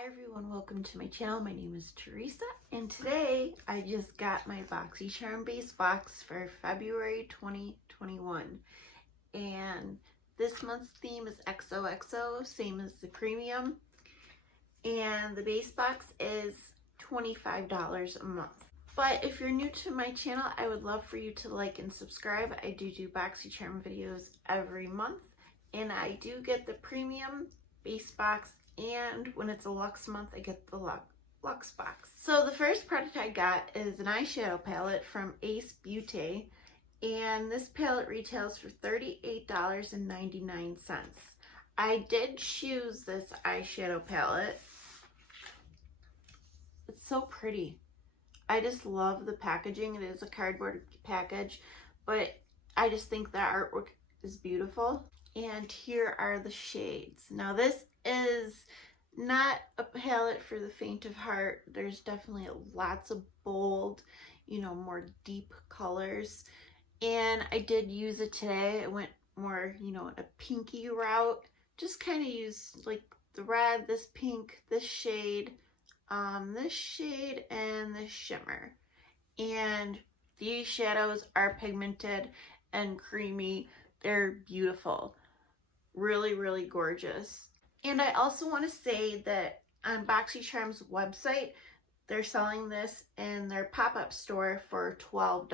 Hi everyone, welcome to my channel. My name is Teresa and today I just got my Boxycharm base box for February 2021 and this month's theme is XOXO, same as the premium, and the base box is $25 a month. But if you're new to my channel, I would love for you to like and subscribe. I do Boxycharm videos every month and I do get the premium base box, and when it's a Lux month, I get the Lux box. So the first product I got is an eyeshadow palette from Beauty, and this palette retails for $38.99. I did choose this eyeshadow palette. It's so pretty. I just love the packaging. It is a cardboard package, but I just think the artwork is beautiful. And here are the shades. Now this is not a palette for the faint of heart. There's definitely lots of bold, more deep colors. And I did use it today. I went more, a pinky route. Just kind of used like the red, this pink, this shade, and this shimmer. And these shadows are pigmented and creamy. They're beautiful. Really, really gorgeous. And I also want to say that on Boxycharm's website, they're selling this in their pop-up store for $12.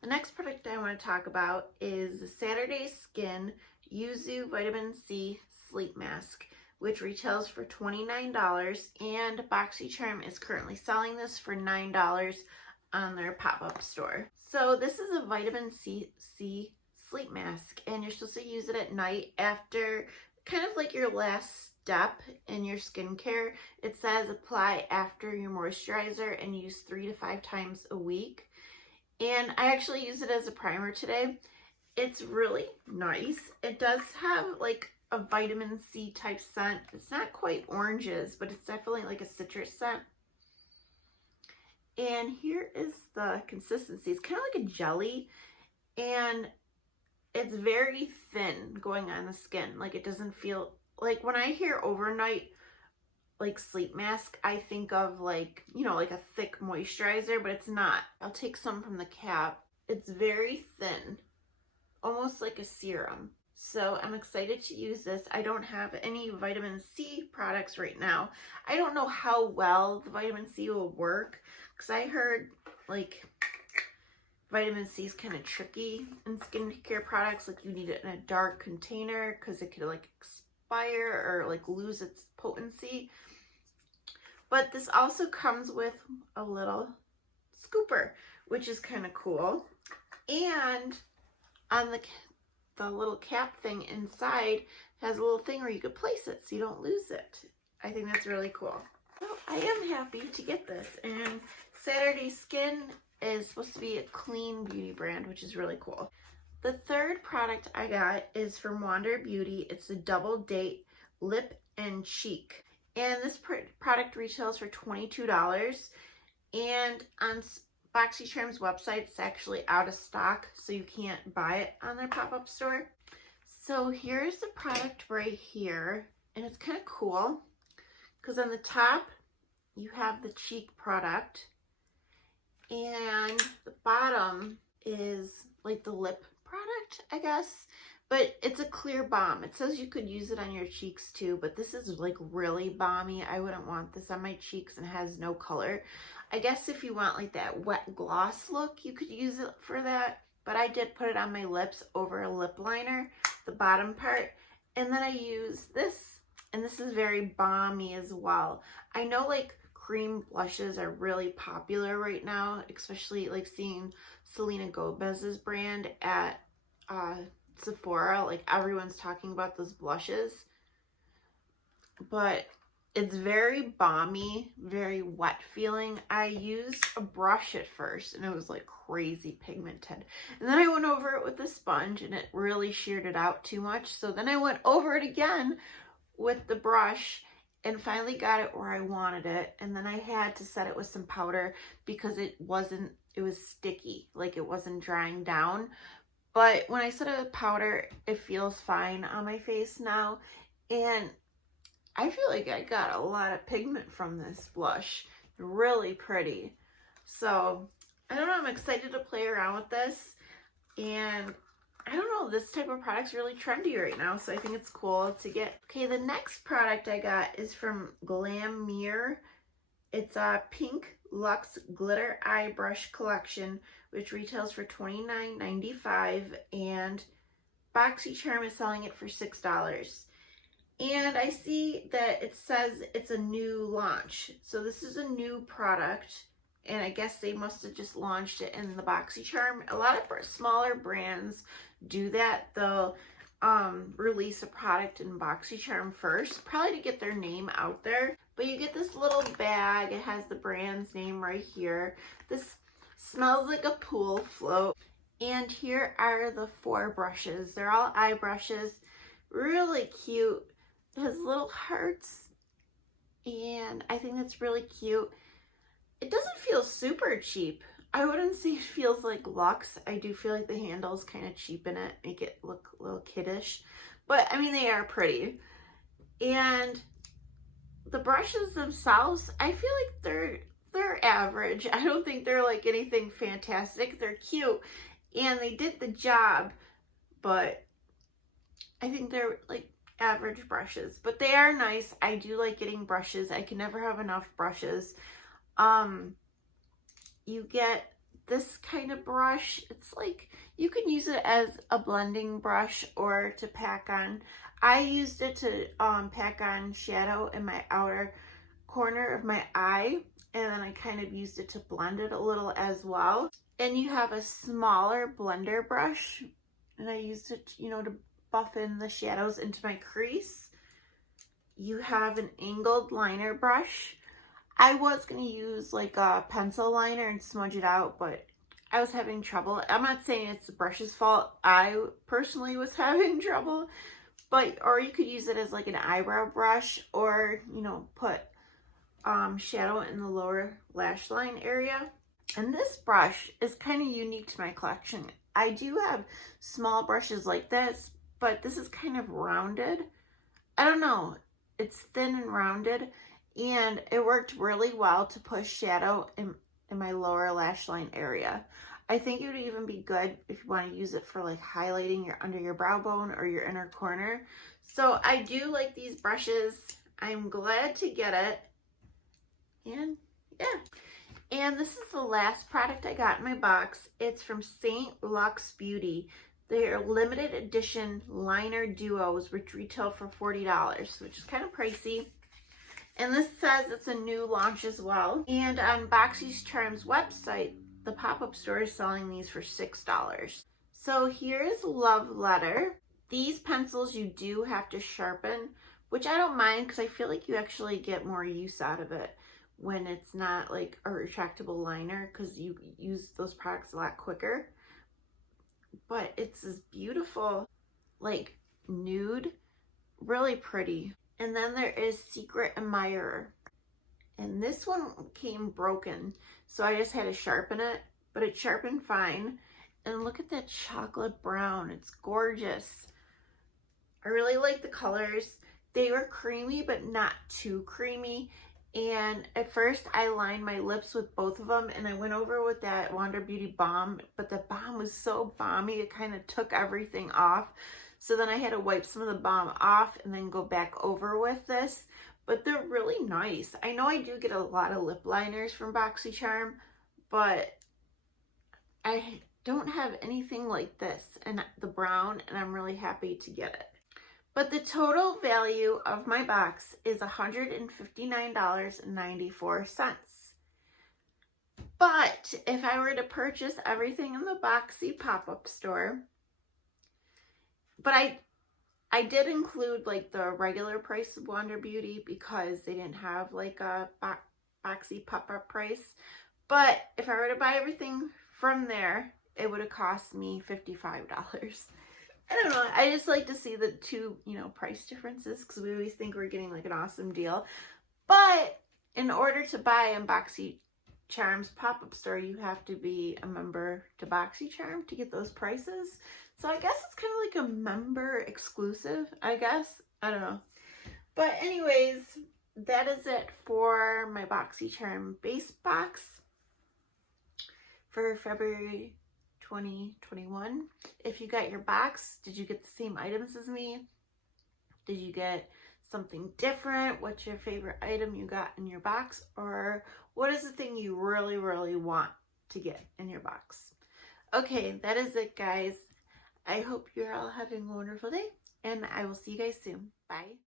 The next product I want to talk about is the Saturday Skin Yuzu Vitamin C Sleep Mask, which retails for $29, and Boxycharm is currently selling this for $9 on their pop-up store. So this is a vitamin C sleep mask, and you're supposed to use it at night after kind of like your last step in your skincare. It says apply after your moisturizer and use 3 to 5 times a week. And I actually use it as a primer today. It's really nice. It does have like a vitamin C type scent. It's not quite oranges, but it's definitely like a citrus scent. And here is the consistency. It's kind of like a jelly, and it's very thin going on the skin. Like, it doesn't feel like, when I hear overnight like sleep mask, I think of like, like a thick moisturizer, but it's not. I'll take some from the cap. It's very thin, almost like a serum. So I'm excited to use this. I don't have any vitamin C products right now. I don't know how well the vitamin C will work, because I heard like vitamin C is kind of tricky in skincare products. Like, you need it in a dark container because it could like expire or like lose its potency. But this also comes with a little scooper, which is kind of cool. And on the little cap thing inside has a little thing where you could place it so you don't lose it. I think that's really cool. So I am happy to get this. And Saturday Skin is supposed to be a clean beauty brand, which is really cool. The third product I got is from Wander Beauty. It's the Double Date Lip and Cheek. And this product retails for $22. And on Boxycharm's website, it's actually out of stock, so you can't buy it on their pop-up store. So here's the product right here. And it's kind of cool because on the top, you have the cheek product. And the bottom is like the lip product, I guess, but it's a clear balm. It says you could use it on your cheeks too, but this is like really balmy. I wouldn't want this on my cheeks, and it has no color. I guess if you want like that wet gloss look, you could use it for that, but I did put it on my lips over a lip liner, the bottom part, and then I use this, and this is very balmy as well. I know like cream blushes are really popular right now, especially like seeing Selena Gomez's brand at Sephora. Like, everyone's talking about those blushes, but it's very balmy, very wet feeling. I used a brush at first and it was like crazy pigmented, and then I went over it with a sponge and it really sheared it out too much. So then I went over it again with the brush and finally got it where I wanted it. And then I had to set it with some powder because it was sticky, like it wasn't drying down. But when I set it with powder, it feels fine on my face now. And I feel like I got a lot of pigment from this blush. Really pretty. So, I don't know, I'm excited to play around with this. And I don't know, this type of product's really trendy right now, so I think it's cool to get. Okay, the next product I got is from Glam Mirror. It's a pink Lux Glitter Eye Brush Collection, which retails for $29.95, and Boxycharm is selling it for $6. And I see that it says it's a new launch. So this is a new product, and I guess they must have just launched it in the Boxycharm. A lot of smaller brands do that. They'll release a product in Boxycharm first, probably to get their name out there. But you get this little bag. It has the brand's name right here. This smells like a pool float. And here are the 4 brushes. They're all eye brushes. Really cute. It has little hearts, and I think that's really cute. It doesn't feel super cheap. I wouldn't say it feels like Lux. I do feel like the handles kind of cheapen it, make it look a little kiddish. But, I mean, they are pretty. And the brushes themselves, I feel like they're average. I don't think they're like anything fantastic. They're cute, and they did the job, but I think they're like average brushes, but they are nice. I do like getting brushes. I can never have enough brushes. You get this kind of brush. It's like you can use it as a blending brush or to pack on. I used it to pack on shadow in my outer corner of my eye, and then I kind of used it to blend it a little as well. And you have a smaller blender brush, and I used it, you know, to buff in the shadows into my crease. You have an angled liner brush. I was going to use like a pencil liner and smudge it out, but I was having trouble. I'm not saying it's the brush's fault. I personally was having trouble, but, or you could use it as like an eyebrow brush, or, you know, put shadow in the lower lash line area. And this brush is kind of unique to my collection. I do have small brushes like this, but this is kind of rounded. I don't know, it's thin and rounded, and it worked really well to push shadow in my lower lash line area. I think it would even be good if you want to use it for like highlighting your under your brow bone or your inner corner. So I do like these brushes. I'm glad to get it. And yeah. And this is the last product I got in my box. It's from Lux Beauty. They're limited edition liner duos, which retail for $40, which is kind of pricey. And this says it's a new launch as well. And on Boxycharm's website, the pop-up store is selling these for $6. So here's Love Letter. These pencils you do have to sharpen, which I don't mind because I feel like you actually get more use out of it when it's not like a retractable liner, because you use those products a lot quicker. But it's this beautiful, like, nude, really pretty. And then there is Secret Admirer. And this one came broken, so I just had to sharpen it, but it sharpened fine. And look at that chocolate brown. It's gorgeous. I really like the colors. They were creamy, but not too creamy. And at first I lined my lips with both of them, and I went over with that Wander Beauty balm, but the balm was so balmy, it kind of took everything off. So then I had to wipe some of the balm off and then go back over with this. But they're really nice. I know I do get a lot of lip liners from Boxycharm, but I don't have anything like this and the brown, and I'm really happy to get it. But the total value of my box is $159.94. But if I were to purchase everything in the Boxy pop-up store, but I did include like the regular price of Wander Beauty because they didn't have like a Boxy pop-up price. But if I were to buy everything from there, it would have cost me $55. I don't know. I just like to see the two, you know, price differences because we always think we're getting like an awesome deal. But in order to buy on Boxycharm's pop-up store, you have to be a member to Boxycharm to get those prices. So I guess it's kind of like a member exclusive, I guess. I don't know. But anyways, that is it for my Boxycharm base box for February 2021. If you got your box, did you get the same items as me? Did you get something different? What's your favorite item you got in your box? Or what is the thing you really, really want to get in your box? Okay, that is it, guys. I hope you're all having a wonderful day, and I will see you guys soon. Bye.